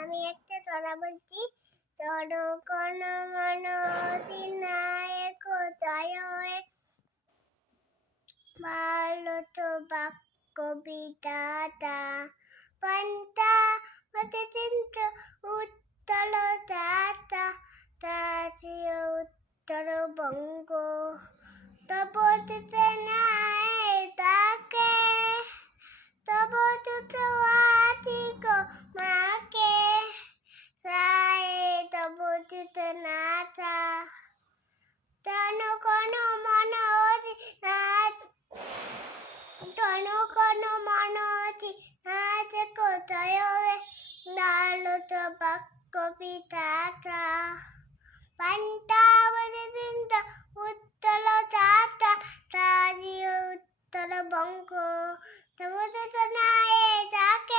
আমি একটা ছড়া বলছি। জড়কণ মন অধিনায়ক জয় ভারত বাক্য বিধাতা পান্তা হতে চিন্ত উত্তর দাতা তাজিও উত্তর বঙ্গ তব নাই তাকে তব আতিক মাকে সায়ে তব নাথা তনু কোন মন অধিনাথ তনু কোন মন অধিনাথ কোথায় ভারত বাক্য বিধাতা পান্তাবতী চিন্তা উত্তর দাতা তাজি উত্তর বঙ্গ তবু নাই তাকে